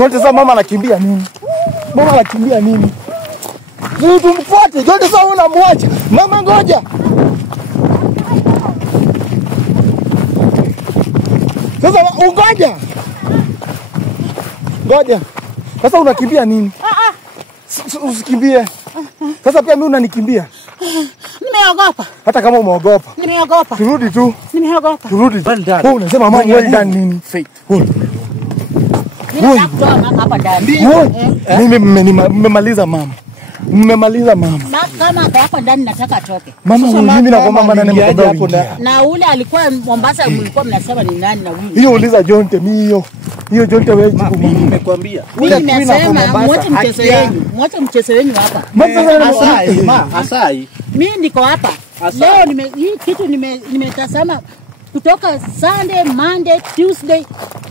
Jonte sasa mama anakimbia nini? Mama anakimbia nini? Ni tumfuate. Jonte sasa unamwacha. Mama ngoja. Sasa ungoja. Ngoja. Sasa unakimbia nini? Usikimbie. Sasa pia mimi unanikimbia. Nimeogopa. Hata kama umeogopa. Nimeogopa. Turudi tu. Nimeogopa. Turudi. Wewe unasema mama well done nini? Faith. Ninakutoa mama hapa ndani. Mimi mmemaliza mama. Mmemaliza mama. Kama hapa ndani nataka atoke. Mama mimi na kwa mama nani mkoba hapo ndani. Na ule alikuwa Mombasa mlikuwa mnasema ni nani na huyu. Hiyo uliza Jonte mimi hiyo Jonte wewe jibu mimi nimekwambia. Mimi nimesema mwache mchezo wenu. Mwache mchezo wenu hapa. Asai. Mimi niko hapa. Leo hii kitu nimetazama kutoka Sunday, Monday, Tuesday.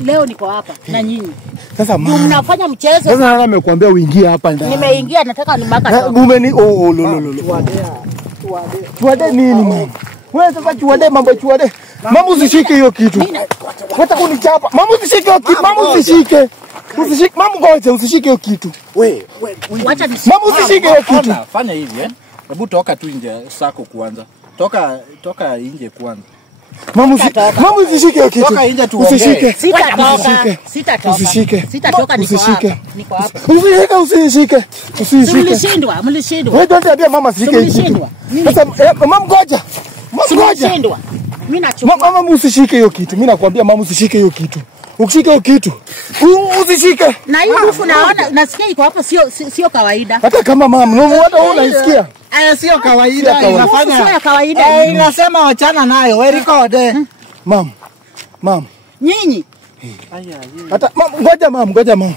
Leo niko hapa na nyinyi. Sasa mama mnafanya mchezo. Sasa nani amekuambia uingie hapa ndani? Nimeingia nataka nimaka. Umeni Tuade nini mama? Wewe sasa tuade mambo tuade. Mama usishike hiyo kitu. Hata kunichapa. Mama usishike hiyo kitu. Mama usishike. Usishike. Mama ngoja usishike hiyo kitu. Wewe. Wacha mama usishike hiyo kitu. Fanya hivi Hebu toka tu nje sako kwanza. Toka nje kwanza. Mama usishike hiyo kitu. Toka nje tuongee. Usishike. Sitatoka. Usishike. Sitatoka niko hapa. Niko hapa. Usishike. Mlishindwa. Wewe ndio ambia mama usishike hiyo kitu. Sasa mama ngoja. Mlishindwa. Mimi nachukua. Mama usishike hiyo kitu. Mimi nakwambia mama usishike hiyo kitu. Ukishika hiyo kitu usishike. Na hii harufu naona nasikia iko hapo sio kawaida. Hata kama mama hata wewe unaisikia. Sio kawaida inafanya. Sio kawaida. Inasema wachana nayo. We record. Mama. Nyinyi. Hata ngoja mama.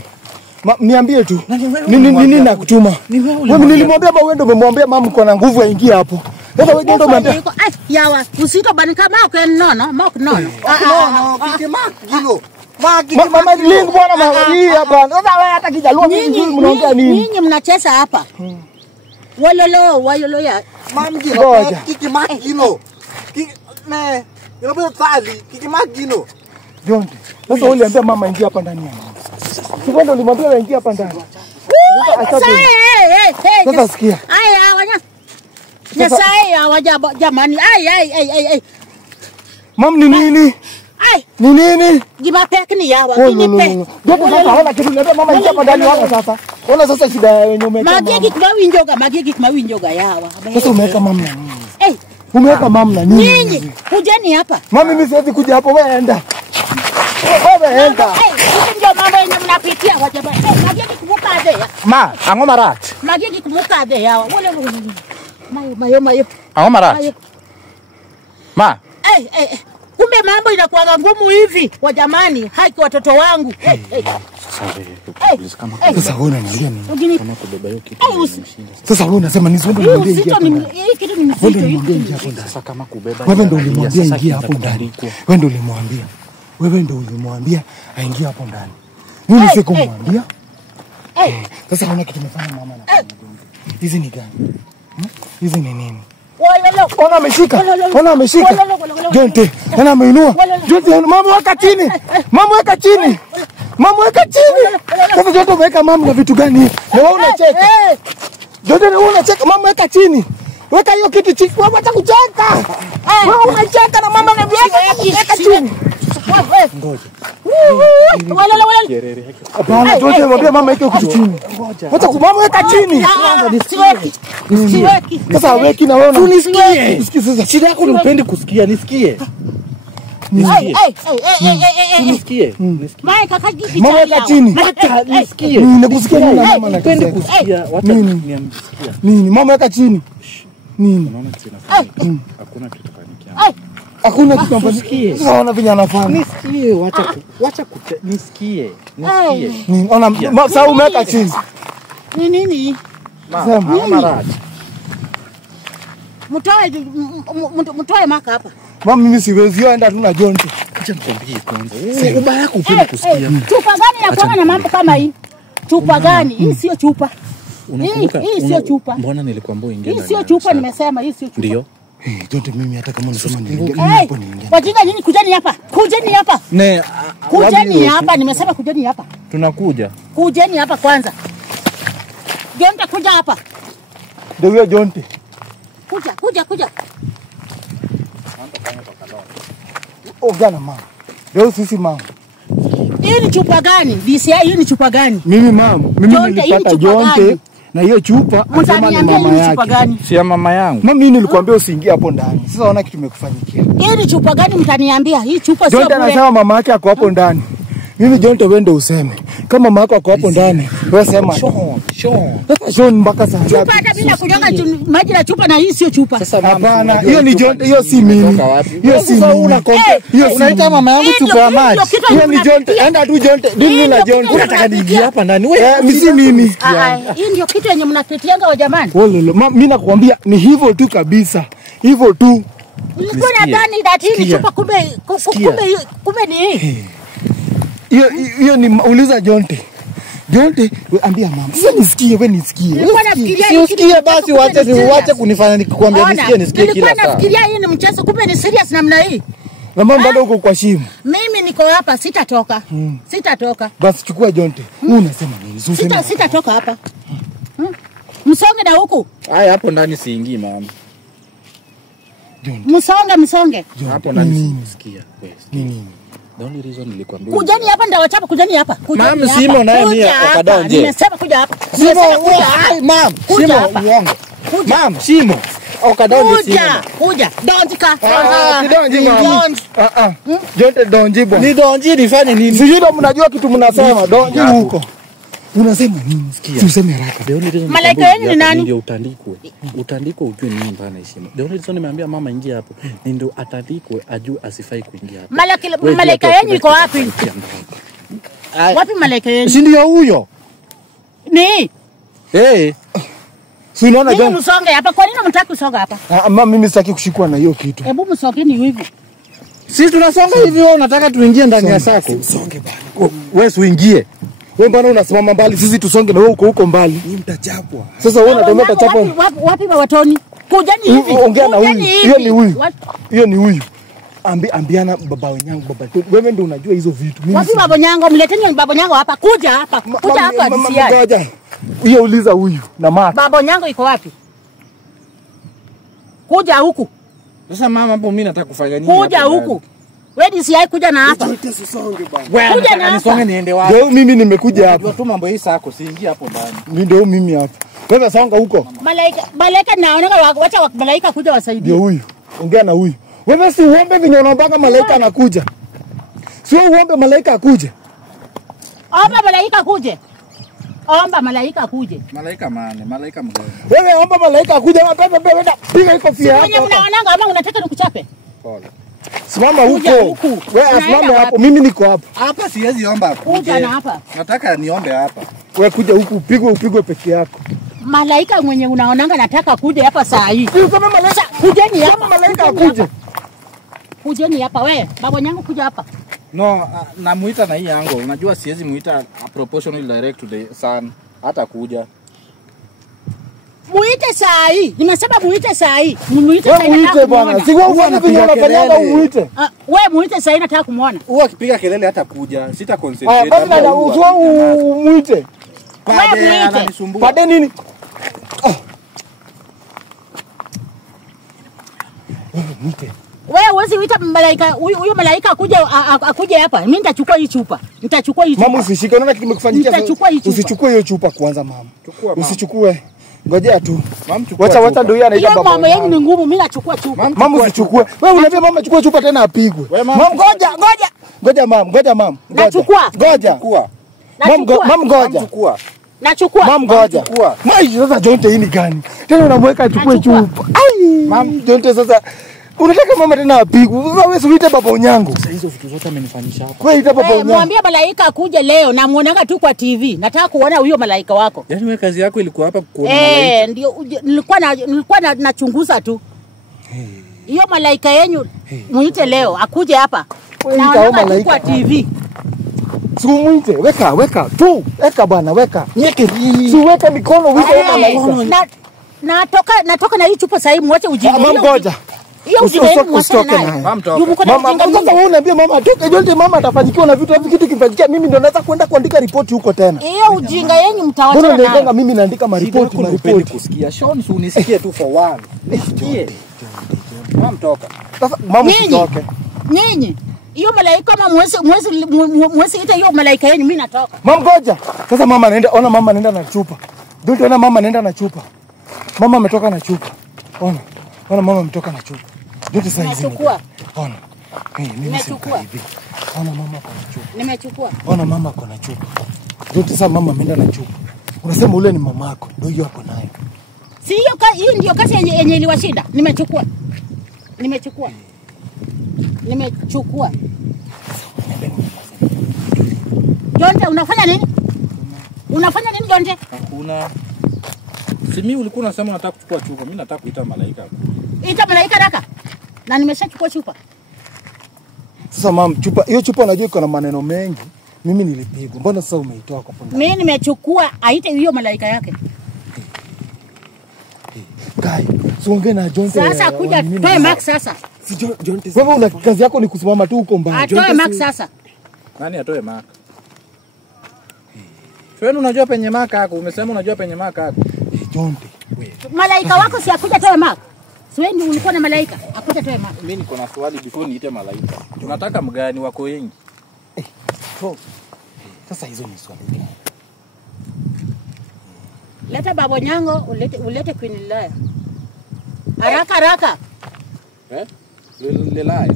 Niambie tu. Nini nakutuma? Wewe nilimwambia wewe ndio umemwambia mama uko na nguvu aingie hapo. Sasa wewe ndio umemwambia. Yawa usitobanika mako nono. Kike mak kilo. Mama link bwana mama hii hapa. Sasa wewe hata kijaluo mimi mnaongea nini? Nyinyi mnacheza hapa. Walolo ya. Mam kilo. Kike mak kilo. Ne, ndio tali. Kike mak kilo. Jonte. Sasa uliambia mama ingia hapa ndani ya mama. Sasa ndio ulimwambia ingia hapa ndani. Sasa sikia. Aya wanya. Nyasaya wajaba jamani. Ai. Mam ni nini? Ai. Ni nini? Jimapekni yawa. Kinipe. Ndio sasa haona kitu niambia mama ingia hapa ndani wako sasa. Ona sasa shida yenyewe umeka. Magegi kumawinjoga yawa. Sasa umeweka mama na nini? Umeweka mama na nini? Nyinyi kujeni hapa. Mama mimi siwezi kuja hapo wewe enda. Wewe enda. Ndio mambo yenye mnapitia wajaba. Magegi kumukade. Ango marat. Magegi kumukade yawa. Mayo. Ango marat. Kumbe mambo inakuwa ngumu hivi wa jamani. Haki watoto wangu. Sasa wewe unaniambia nini? Kama kubeba hiyo kitu. Sasa wewe unasema nisimwambie niambie ingia hapo ndani. Hii kitu ni mzito hivi. Sasa kama kubeba. Wewe ndio ulimwambia ingia hapo ndani. Wewe ndio ulimwambia aingie hapo ndani. Mimi sikumwambia. Sasa unaona kitu nimefanya mama na. Hizi ni gani? Hizi ni nini? Ona ameshika. Jonte, ana ameinua. Jonte, mama weka chini. Sasa Jonte umeweka mama na vitu gani? Na wewe unacheka. Jonte wewe unacheka, mama weka chini. Weka hiyo kitu chini. Wewe acha kucheka. Wewe unacheka na mama na weka chini. Ngoja. Hapana, Jonte mwambie mama weke kitu chini. Acha mama weka chini. Siweki. Sasa weki na wewe unisikie. Nisikie sasa. Shida yako ni upendi kusikia, nisikie. Nisikie. Mai kaka gigi mama weka chini. Hata nisikie. Ninakusikia nini na mama Upendi kusikia. Wacha niamsikia. Nini? Mama weka chini. Nini? Unaona tena. Hakuna kitu kanikia. Hakuna kitu ambacho naona vile anafanya. Nisikie, wacha nisikie. Nini? Ona sasa umeweka chini. Ni nini? Mama Mtoe maka hapa. Mama mimi siwezi enda tu na Jonte. Acha nikwambie kwanza. Ubaya yako upendi kusikia. Chupa gani nakuwa na mambo kama hii? Chupa gani? Hii sio chupa. Hii sio chupa. Mbona nilikwambia ingia? Hii sio chupa nimesema, hii sio chupa. Ndio. Jonte mimi hata kama unasema niingie wajinga nyinyi kujeni hapa. Kujeni hapa. Ne, kujeni hapa nimesema kujeni hapa. Tunakuja. Kujeni hapa kwanza. Jonte kuja hapa. Ndio huyo Jonte. Kuja. Ongea na mama. Ndio sisi mama. Hii ni chupa gani? DCI hii ni chupa gani? Mimi mama, mimi Jonte, hii nilipata chupa Jonte gani? na hiyo chupa anasema ni Mtaniambia hii mama ni chupa yake. gani? Si ya mama yangu. Mama mimi nilikwambia usiingie hapo ndani. Sasa ona kitu kimekufanyikia. Hii ni chupa gani mtaniambia? Hii chupa sio Jonte bure. anasema mama yake ako hapo ndani. Mimi Jonte wewe ndio useme. Kama mama yako ako hapo ndani, wewe sema. Sasa Sean mpaka saa Chupa ngapi? hata bila kunyonga maji na chupa na hii sio chupa. Sasa mama, Hapana, unajua hiyo ni chupa Jonte, hiyo si mimi. imetoka wapi? Hiyo si Sasa mimi. una contact. Hiyo si Unaita mimi. mama yangu Hii chupa ya ndio- maji. hii ndio kitu Hiyo ni Jonte, enda tu Jonte, dili na ndio Jonte. kitu Unataka niingie hapa ndani wewe? Mimi si mimi. Hii ndio kitu yenye mnakitianga wa jamani. Wololo, mimi nakwambia ni hivyo tu kabisa. Hivyo tu. Nilikuwa nadhani that hii ni Sikia. chupa kumbe ni hii. Hiyo ni uliza Jonte. Jonte, we ambia mama. Sasa nisikie, wewe nisikie. Nilikuwa nafikiria Si hii usikie kitu basi, kumbe ni serious. uache kunifanya nikikwambia Ona, nisikie kila nilikuwa saa. nafikiria hii ni mchezo kumbe ni serious namna hii. Na mama bado uko kwa shimo. Mimi niko hapa sitatoka. Sitatoka. Basi chukua Jonte. Wewe unasema nini? Useme. Sitatoka hapa. Msonge na huku. Haya hapo ndani siingii mama. Jonte. Msonge. Hapo ndani sikia wewe. Nini? The only reason nilikwambia. Kujani hapa ndawachapa, kujani hapa. Mama, Simo naye mimi akadao nje. Nimesema kuja hapa. Simo, Nimesema kuja hapa. ai mam, Kuja Simo hapa. uongo. Kuja. Mam, Simo. Okadao nje Simo. Kuja. Donjika. Kidonji mama. Jonte donji bwana. Ni donji nifanye nini? Sijui ndo mnajua kitu mnasema. Donji huko. Unasema nini? Sikia. Useme haraka. The only reason Malaika nikwambia yenu ni hapa nani? Ndio utandikwe. Utandikwe ujue nini mbana heshima. The only reason nimeambia mama ingia hapo. Ni ndio atandikwe ajue asifai kuingia hapo. Malaika yenu iko wapi? Wapi malaika yenu? Si ndio huyo? Ni. Si unaona Mimi Jonte? msonge hapa. Kwa nini mtaki kusonga hapa? Mama mimi sitaki kushikwa na hiyo kitu. Hebu msongeni hivi. Sisi tunasonga hivi, wewe unataka tuingie ndani ya sako. Songe bana. Wewe uingie. Wewe mbona unasimama mbali? Sisi tusonge na wewe uko huko mbali. Ni mtachapwa. Sasa wewe unatembea utachapwa. Wapi watoni? Kujani hivi. Ongea na huyu. Kujani Hiyo ni hivi. huyu. Hiyo ni huyu. Ambiana baba wenyangu baba. Wewe ndio unajua hizo vitu. Mimi. Wapi baba nyango? Mleteni baba nyango hapa. Kuja hapa. Kuja hapa DCI. Ngoja. Hiyo uliza huyu na Mark. Baba nyango iko wapi? Kuja huku. Sasa mama, hapo mimi nataka kufanya nini? Kuja hapo huku. Wewe DCI kuja na hapa. Wewe Kuja na nataka hapa. nisonge niende wapi? Ndio mimi nimekuja hapa. Unajua tu mambo hii sako, siingie hapo ndani. Ndio mimi hapa. Wewe songa huko. Malaika naona wacha malaika kuja wasaidie. Ndio huyu. Ongea na huyu. Wewe si uombe vinyono mpaka malaika anakuja. Sio uombe malaika akuje. Omba malaika kuje. Omba malaika kuje. Malaika maana, malaika mgeni. Wewe omba malaika akuje ama pepe wenda piga iko fia Mwenye hapa. mnaonanga ama unataka nikuchape? Pole. Simama Kuja huko. huku. Wewe Unaenda asimame hapo. wapi? Mimi niko hapa. Hapa siwezi omba. Kuja na hapa. Nataka niombe hapa. Wewe kuja huku upigwe peke yako. Malaika mwenye unaonanga nataka kuja hapa saa hii. Useme malaika Kujeni hapa malaika akuje. Kujeni hapa wewe. Baba nyangu kuja hapa. No, namuita na hii angle. Unajua siwezi muita proportional direct to the sun. Hata kuja. Muite saa hii. Nimesema muite saa hii. Muite Wewe saa hii. muite bwana. Si wewe ufanye vile unafanyanga umuite. Wewe muite saa hii nataka kumuona. Huwa akipiga kelele hata kuja. Sita Ah, concentrate. basi na usio umuite. Pade Wewe muite. ananisumbua. Pade nini? Wewe muite. Wewe huwezi uita malaika huyu malaika akuje hapa. Mimi nitachukua hii chupa. Nitachukua hii chupa. Mama usishike. Unaona kitu kimekufanyikia. Nitachukua hii chupa. Usichukue hiyo chupa kwanza mama. Chukua mama. Usichukue. Ngojea tu. Mama chukua. Wacha ndio yeye anaita Hiyo baba. mama yenu ni ngumu, mimi nachukua chupa. Mama usichukue. Wewe unaambia mama chukua chupa tena apigwe. Mama ngoja. Ngoja mama. Nachukua. Ngoja. Chukua. Mama ngoja. Chukua. Nachukua. Mama ngoja. Chukua. Mai sasa Jonte hii ni gani? Tena unamweka achukue Nachukua. chupa. Ai, mama Jonte sasa unataka mama tena apigwe. Sasa wewe usiite baba Onyango. Sasa hizo vitu zote amenifanyisha hapa. Wewe ita baba Onyango. Mwambie malaika akuje leo na muonanga tu kwa TV. Nataka kuona huyo malaika wako. Yaani wewe kazi yako ilikuwa hapa kuona malaika. Ndio nilikuwa nachunguza tu. Hiyo malaika yenu muite leo akuje hapa. Naona tu kwa TV. Simuite, weka tu. Weka bwana, weka. Nyeke. Si weka mikono weka malaika. Natoka na hii chupa sasa hivi muache ujinga. Mama ngoja. Hiyo ujinga yenu usitoke naye. Mama toka. Mama, sasa wewe unaambia mama atoke, Jonte mama atafanyikiwa na vitu hivi, kitu kifanyikia mimi ndio naweza kwenda kuandika ripoti huko tena. Hiyo ujinga yenu mtawachana Mbona nayo. unaendanga mimi naandika maripoti kusikia. Sean, si unisikie tu for one. Nisikie. Mama toka. Sasa mama usitoke. Nyinyi hiyo malaika kama mwezi ita hiyo malaika yenu mimi natoka. Mama ngoja. Sasa mama anaenda, ona mama anaenda na chupa. Jonte ona mama anaenda na chupa. Mama ametoka na chupa. Ona. Ona mama ametoka na chupa. Jonte sasa hizi. Nimechukua. Ona. Mimi Nimechukua. Ona mama ako na chupa. Nimechukua. Ona mama ako na chupa. Jonte sasa mama ameenda na chupa. Unasema ule ni mamako, ndio hiyo hapo nayo. Si hiyo hii ndio kazi yenye iliwashinda. Nimechukua. Nimechukua. Jonte unafanya nini? Unafanya nini Jonte? Hakuna. Si mimi ulikuwa unasema unataka kuchukua chupa, mimi nataka kuita malaika. Ita malaika raka. Na nimeshachukua chupa. Sasa mama, chupa hiyo chupa unajua iko na maneno mengi. Mimi nilipigwa. Mbona sasa umeitoa kwa punda? Mimi nimechukua aite hiyo malaika yake. Kai, siongee na Jonte. Sasa kuja toe Max sasa. Si Jonte. Wewe una kazi yako ni kusimama tu huko mbali. Atoe Max sasa. Nani atoe Mark? Wewe unajua penye Mark yako, umesema unajua penye Mark yako. Jonte. Malaika wako si akuja toe Max. Siwe ndio ulikuwa na malaika, akuja toe Max. Mimi niko na swali before niite malaika. Tunataka mgani wako wengi? Sasa hizo ni swali gani? Leta babo nyango, ulete Queen Lilaya. Haraka. Lilaya.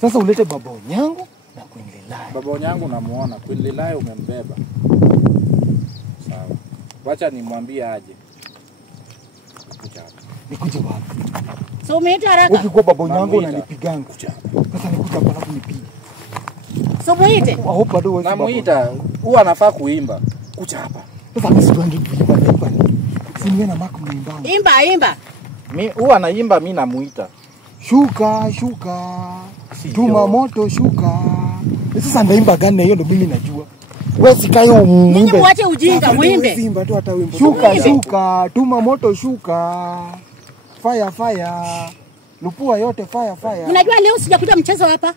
Sasa ulete baba nyango na Queen Lilaya. Baba nyangu namuona, Queen Lilaya umembeba. Sawa. Wacha nimwambie aje. Nikuje wapi? So umeita haraka. Ukikuwa baba nyango unanipiganga. Sasa nikuja hapa alafu nipige. So muite. Hope bado wewe. Namuita, huwa anafaa kuimba. Kucha hapa. Sasa mimi sipendi kuimba. Si mimi na Mark mnimbanga. Imba. Mimi huwa anaimba, mimi namuita. Shuka. Tuma moto shuka. Sasa ndaimba gani na hiyo ndo mimi najua. Wewe sikayo muimbe. Nyinyi muache ujinga, muimbe. Simba tu hata wimbo. Shuka, tuma moto shuka. Fire. Lupua yote fire. Unajua leo sijakuja mchezo hapa.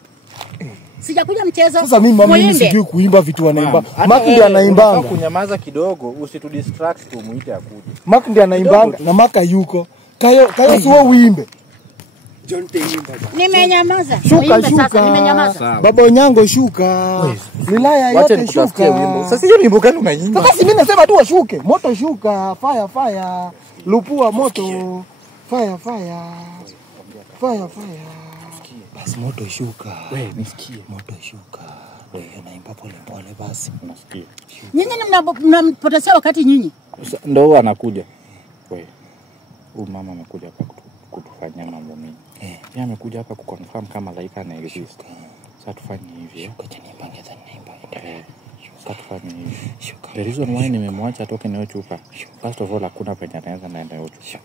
Sijakuja mchezo. Sasa mimi mama mimi sijui kuimba vitu wanaimba. Mark ndiye anaimbanga. Kunyamaza kidogo, usitudistract tumuite akuje. Mark ndiye anaimbanga na Mark yuko. Kayo sio uimbe. Jonte imba. Nimenyamaza. Shuka. Nimenyamaza. Baba Onyango shuka. Lilaya yote shuka. Sasa hiyo wimbo gani unaimba? Sasa si mimi nasema tu washuke. Moto shuka, fire. Lupua moto. Fire. Basi moto shuka. Wewe nisikie. Moto shuka. Wewe unaimba pole basi. Unasikia? Nyinyi mnapotezea wakati nyinyi. Ndio anakuja. Wewe. Huyu mama amekuja hapa kutufanyia mambo mengi. Yeye amekuja hapa kuconfirm kama malaika anaexist. Sasa tufanye hivi. Shuka tena naimba. Sasa tufanye hivi. The reason why nimemwacha atoke na hiyo chupa. First of all hakuna penye anaweza naenda hiyo chupa.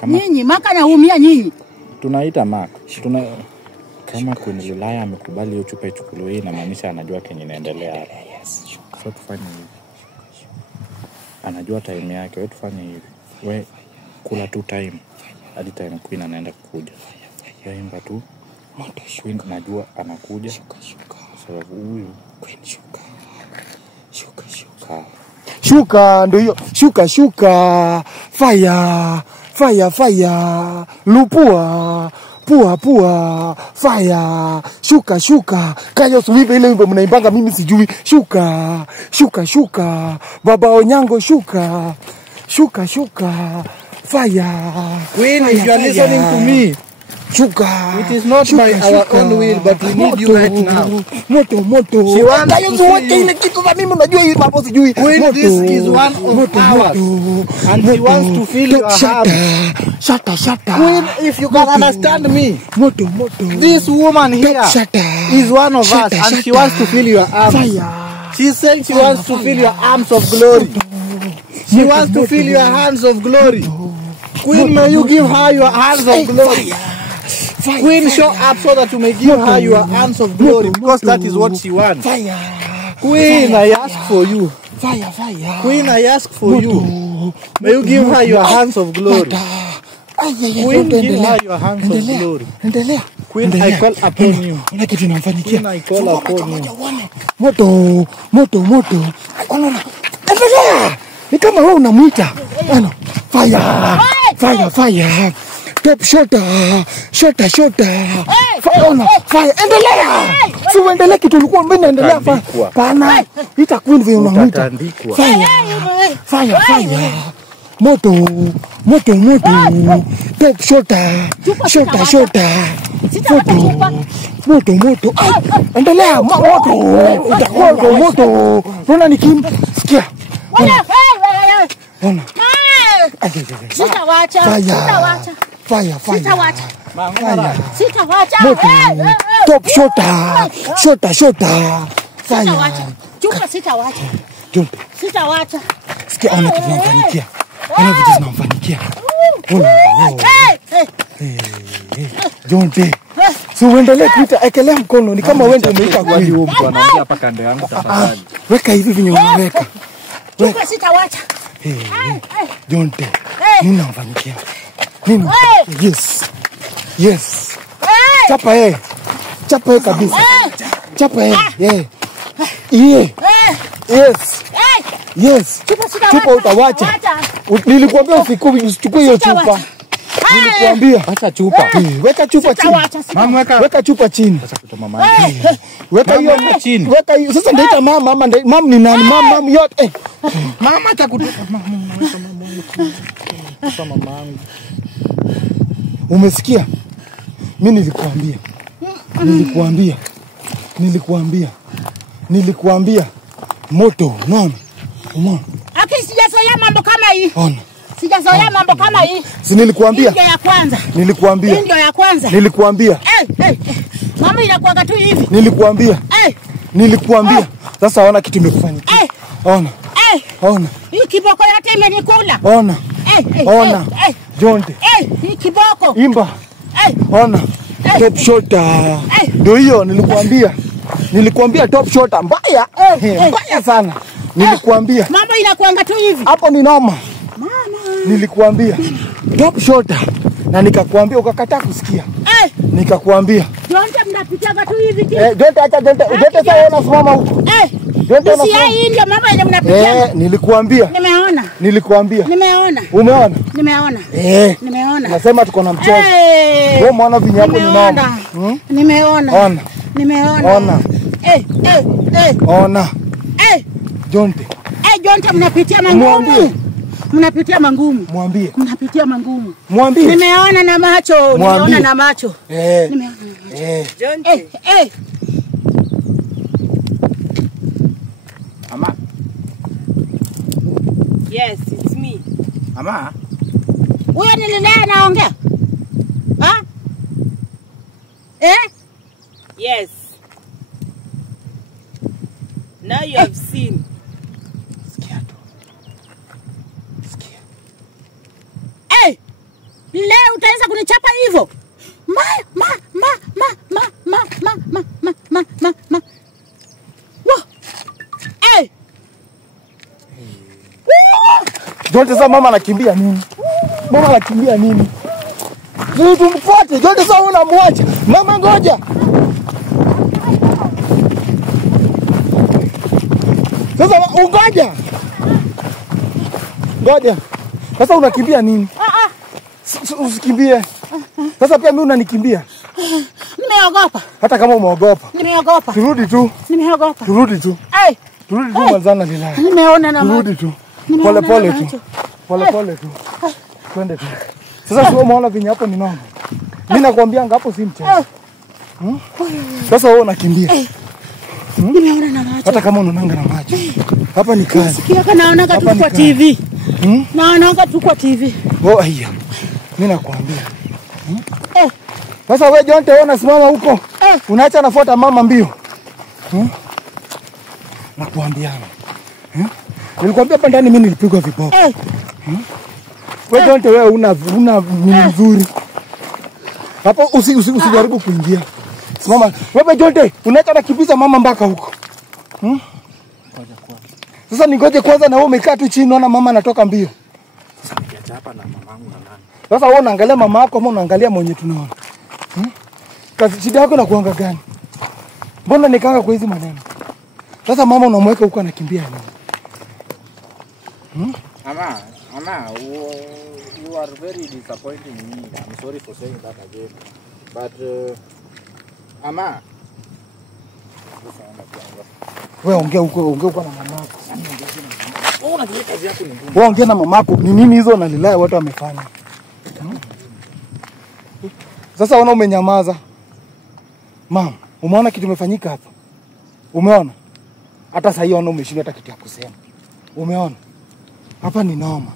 Kama Nyinyi Mark anaumia nyinyi. Tunaita Mark. Kama Queen Lilaya amekubali hiyo chupa ichukuliwe, inamaanisha anajua kenye inaendelea hapa. Sasa tufanye hivi. Anajua time yake, wewe tufanye hivi. Wewe kula tu time hadi time Queen anaenda kukuja. Wewe imba tu. Queen najua anakuja. Sababu huyu Queen shuka. Shuka ndio hiyo. Shuka. Fire. Lupua. Pua. Fire. Shuka. Kayo suive ile wimbo mnaimbanga mimi sijui. Shuka. Baba Onyango shuka. Fire. Queen, if you are listening to me, Shuka. it is not by our own will, but we need you right now. Moto. She wants Kayo to suote see you. ile kitu za mimi unajua hii mambo sijui. Queen, this is one of ours. And she wants to feel your heart. Shut. Queen, if you can understand me, Moto. this woman here is one of us, and she wants to feel your arms. Fire. She's saying she wants to feel your arms of glory. She wants to feel your hands of glory. Queen, may you give her your hands of glory. Queen, show up so that you may give her your hands of glory, because that is what she wants. Queen, I ask for you. Fire. Queen, I ask for you. May you give her your hands of glory. Queen, give her your hands of glory. Endelea. Queen, I call upon you. Una kitu namfanyikia. Queen, I call upon you. Moto. Ona. Endelea. Ni kama wewe unamuita. Ano. Fire. Top shota. Ona. Fire. Endelea. Si uendelee kitu ulikuwa mbona endelea fa. Pana. Ita Queen vile unamuita. Fire. Moto. Top shota. Moto. Endelea moto. Unaona nikimsikia. Ona. Sitawacha. Fire. Sitawacha. Moto. Top shota. Fire. Chupa sitawacha. Jump. Sitawacha. Sikia ona kitu namfanyikia. Ona vitu zinamfanyikia. Ona. Jonte. Si uendelee kuita, ekelea mkono ni kama wewe ndio umeita kwa hiyo mtu anaongea hapa kando yangu tafadhali. Weka hivi vinyo unaweka. Chupa sitawacha. Jonte. Nini namfanyikia? Yes. Chapa kabisa. Chapa Yes. Chupa utawacha. Nilikwambia usichukue hiyo chupa. Nilikwambia. Acha chupa. Weka chupa chini. Mama weka chupa chini. Acha kutoa mama. Weka hiyo chini. Weka hiyo. Sasa ndio mama ni nani? Mama yote. Mama acha kutoa mama. Umesikia? Mimi nilikuambia. Moto, unaona? Aki sijazoea mambo kama hii. Ona. Sijazoea mambo kama hii. Si nilikuambia? Ndio ya kwanza. Nilikuambia. Mama inakuanga tu hivi. Nilikuambia. Sasa ona kitu imekufanyikia. Ona. Hii kiboko yote imenikula. Ona. Jonte. Hii kiboko. Imba. Ona. Top shota. Ndio hiyo nilikuambia top shota mbaya. Mbaya sana. Nilikuambia. Mambo inakuanga tu hivi. Hapo ni noma. Mama. Nilikuambia. Top shota. Na nikakwambia ukakataa kusikia. Nikakwambia. Jonte mnapitaga tu hivi. Jonte acha Jonte sasa unasimama huko. Jonte unasimama. Si hii ndio mama yenye mnapitia. Nilikuambia. Umeona? Nimeona. Nasema tuko na mchezo. Wewe umeona vinyapo ni noma. Nimeona. Ona. Jonte. Jonte mnapitia mangumu. Mwambie. Nimeona na macho. Jonte. Mama. Yes, it's me. Mama. Huyo nililea naongea? Yes. Now you have seen. Sikia. Leo utaanza kunichapa hivyo. Jonte sasa mama anakimbia nini? Tumfuate. Jonte sasa unamwacha. Mama ngoja. Sasa ngoja. Sasa unakimbia nini? Usikimbie. Sasa pia mimi unanikimbia. Nimeogopa. Hata kama umeogopa. Nimeogopa. Turudi tu. Nimeogopa. Turudi tu mazana lila. Nimeona na turudi tu. Pole tu. Twende tu. Sasa sio umeona vinyapo ni noma. Mimi nakwambia ngapo si mchezo. Sasa wewe unakimbia. Nimeona na macho. Hata kama unaonanga na macho. Hapa ni kazi. Sikia kana naonaga tu kwa TV. Naonaga tu kwa TV. Haya. Mimi nakwambia. Sasa wewe Jonte wewe unasimama huko. Unaacha nafuata mama mbio. Nakuambiana. Nilikwambia hapa ndani mimi nilipigwa viboko. Wewe Jonte wewe una nzuri. Hapo usijaribu kuingia. Simama. Wewe Jonte unaacha nakimbiza mama mpaka huko. Sasa ningoje kwanza na wewe umekaa tu chini unaona mama anatoka mbio. Sasa nikiacha hapa na mamangu na nani? Sasa wewe unaangalia mama yako ama unaangalia mwenye tunaona? Kazi shida yako na kuanga gani? Mbona nikanga kwa hizi maneno? Sasa mama unamweka huko anakimbia nini? Ama, you are very disappointing me. I'm sorry for saying that again. But, Ama. Wewe ongea huko na mamako. Wewe ongea na mamako. Ni nini hizo unalilaya watu wamefanya? Sasa ona umenyamaza. Mama, umeona kitu kimefanyika hapa? Umeona? Hata sasa hiyo ona umeshindwa hata kitu ya kusema. Umeona? Hapa ni noma.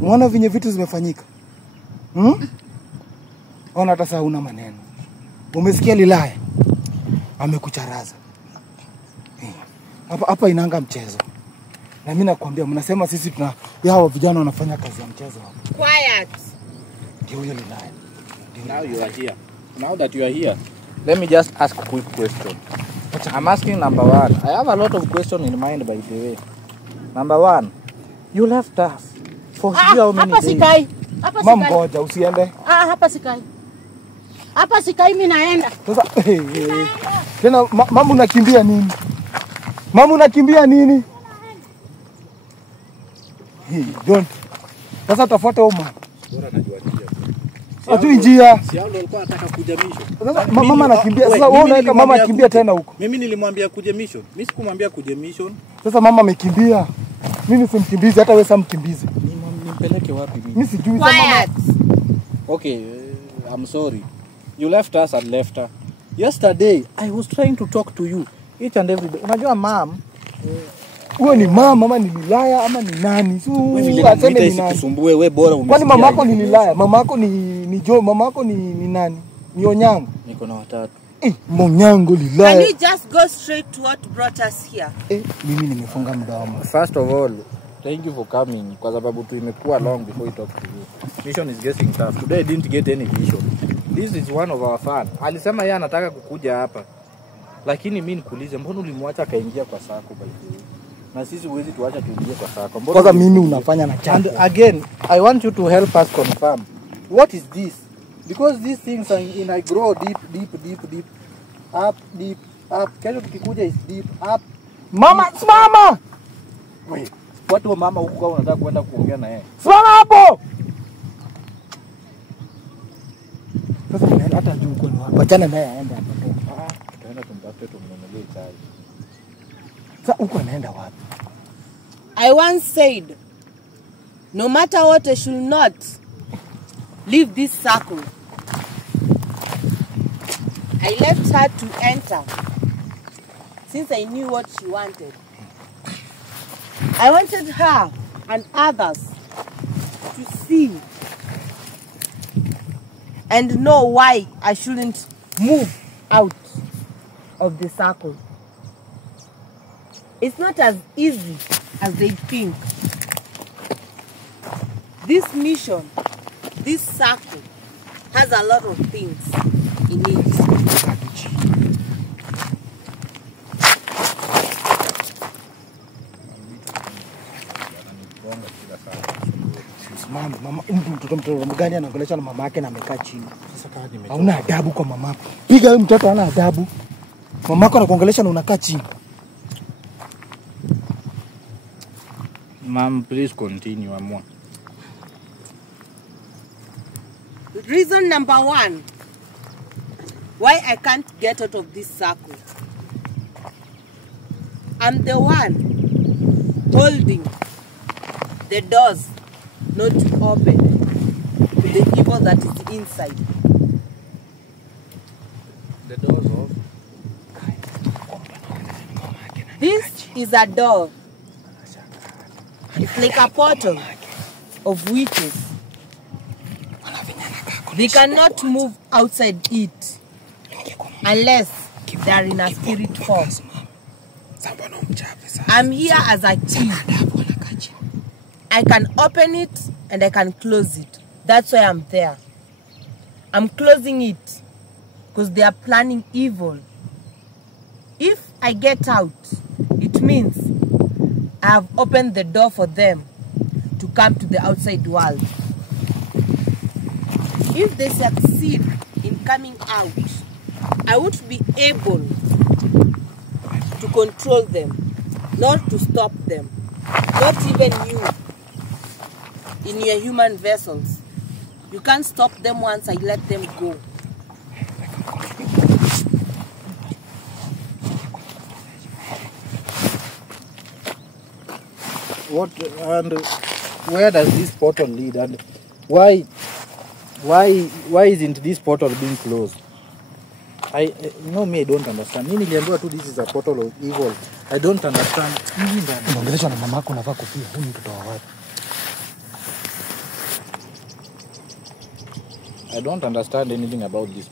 Umeona vinye vitu zimefanyika? Ona hata sasa una maneno. Umesikia Lilaya? Amekucharaza. Hapa inaanga mchezo. Na mimi nakwambia mnasema sisi tuna hao vijana wanafanya kazi ya mchezo hapa. Quiet. Ndio huyo Lilaya. Now you are here. Now that you are here, let me just ask a quick question. I'm asking number one. I have a lot of questions in mind, by the way. Number one, you left us for how many days? Sikai. Hapa sikai. Mama ngoja usiende. Hapa sikai. Hapa sikai mimi naenda. Sasa tena mama unakimbia nini? Mama unakimbia nini? Don't. Sasa tafuata huyo mama. Bora najua njia. Ajui njia. Si hao ndio walikuwa wanataka kuja mission. Sasa mama anakimbia. Sasa wewe unaweka mama akimbia tena huko. Mimi nilimwambia kuja mission. Mimi sikumwambia kuja mission. Sasa mama amekimbia. Mimi simkimbizi hata wewe samkimbizi. Nimpeleke wapi mimi? Mimi sijui sasa mama. Okay, I'm sorry. You left us and left her. Yesterday I was trying to talk to you each and every day. Unajua mom, wewe ni mama ama ni Lilaya ama ni nani? Aseme ni nani? Kusumbue wewe bora umesikia. Kwani mama yako ni Lilaya? Mama yako ni Jo, mama yako ni nani? Ni Onyango. Niko na watatu. Monyango Lilaya. Can you just go straight to what brought us here? Mimi nimefunga mdomo. First of all, thank you for coming kwa sababu tu imekuwa long before we talk to you. Mission is getting tough. Today I didn't get any vision. This is one of our fan. Alisema yeye anataka kukuja hapa. Lakini mimi nikuulize mbona ulimwacha akaingia kwa sako by the way? Na sisi huwezi tuacha tuingie kwa sako. Kwanza mimi unafanya na chako. And again, I want you to help us confirm. What is this? Because these things are in I grow deep. Up, deep, up. Kesho tukikuja is deep, up. Mama, simama! Wait. Watu wa mama huko unataka kwenda kuongea na yeye. Simama hapo! Sasa hata juu uko ni wapi? Achana naye aende hapo. Tutaenda tumpate tumnunulie chai. Sasa uko anaenda wapi? I once said, no matter what, I should not leave this circle. I left her to enter since I knew what she wanted. I wanted her and others to see and know why I shouldn't move out of the circle. It's not as easy as they think. This mission, this circle, has a lot of things in it. Mama, mtoto gani anaongelesha na mama yake na amekaa chini. Sasa kama nimechoka. Hauna adabu kwa mamako. Piga huyo mtoto hana adabu. Mamako anakuongelesha na unakaa chini. Mom, please continue, Amwa. Reason number one, why I can't get out of this circle. I'm the one holding the doors not to open to the evil that is inside. The doors of? This is a door. It's like a portal of witches. They cannot move outside it unless they are in a spirit form. I'm here as a key. I can open it and I can close it. That's why I'm there. I'm closing it because they are planning evil. If I get out, it means I have opened the door for them to come to the outside world. if they succeed in coming out, I would be able to control them, not to stop them. Not even you in your human vessels. You can't stop them once I let them go. What and where does this portal lead, and why isn't this portal being closed? I don't understand. Mimi niliambiwa tu this is a portal of evil. I don't understand. Unaongeleshwa na mamako unavaa kofia. Huyu mtoto wa wapi? I don't understand anything about this.